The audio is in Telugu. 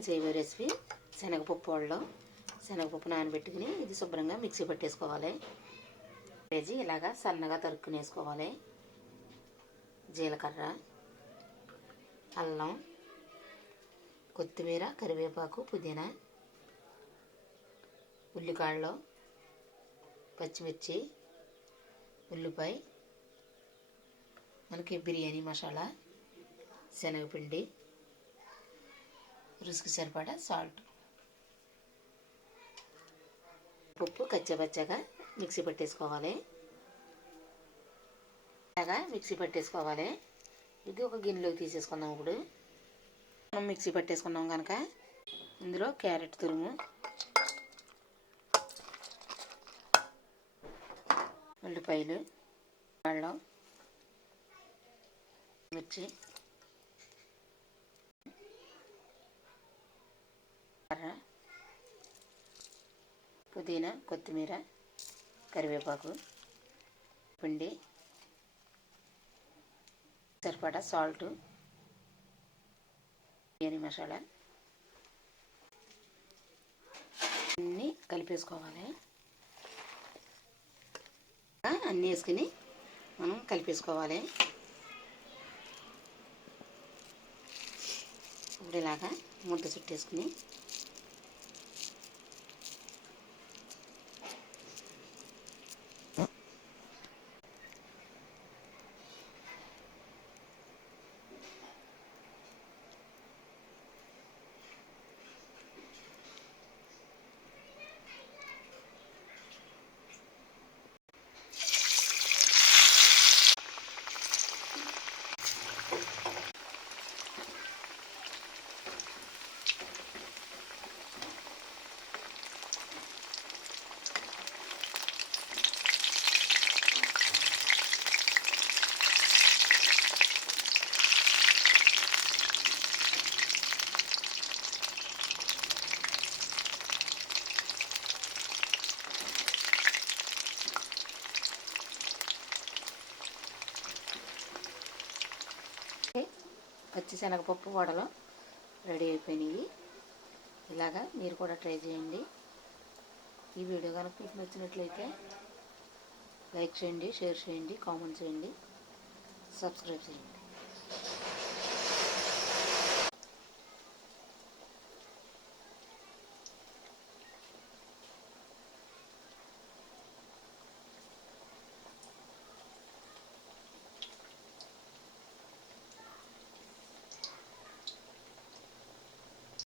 నేను చేయబోయే రెసిపీ శనగపప్పు వడలు. శనగపప్పు నానబెట్టుకుని ఇది శుభ్రంగా మిక్సీ పట్టేసుకోవాలి. కేజీ ఇలాగా సన్నగా తరుక్కునేసుకోవాలి. జీలకర్ర, అల్లం, కొత్తిమీర, కరివేపాకు, పుదీనా, ఉల్లికాడలు, పచ్చిమిర్చి, ఉల్లిపాయ, మనకి బిర్యానీ మసాలా, శనగపిండి, రుచికి సరిపడా సాల్ట్. పప్పు కచ్చపచ్చగా మిక్సీ పట్టేసుకోవాలి. అలాగా మిక్సీ పట్టేసుకోవాలి. ఇది ఒక గిన్నెలోకి తీసేసుకుందాం. ఇప్పుడు మనం మిక్సీ పట్టేసుకున్నాం కనుక ఇందులో క్యారెట్ తురుము, ఉల్లిపాయలు, అల్లం, మిర్చి, పుదీనా, కొత్తిమీర, కరివేపాకు, పిండి, సరిపడా సాల్ట్, బిర్యానీ మసాలా అన్నీ కలిపేసుకోవాలి. అన్నీ వేసుకుని మనం కలిపేసుకోవాలి. ఇప్పుడు ఇలాగా ముద్ద చుట్టేసుకుని పచ్చి శనగపప్పు వడలు రెడీ అయిపోయినాయి. ఇలాగా మీరు కూడా ట్రై చేయండి. ఈ వీడియో కనుక మీకు నచ్చినట్లయితే లైక్ చేయండి, షేర్ చేయండి, కామెంట్ చేయండి, సబ్స్క్రైబ్ చేయండి.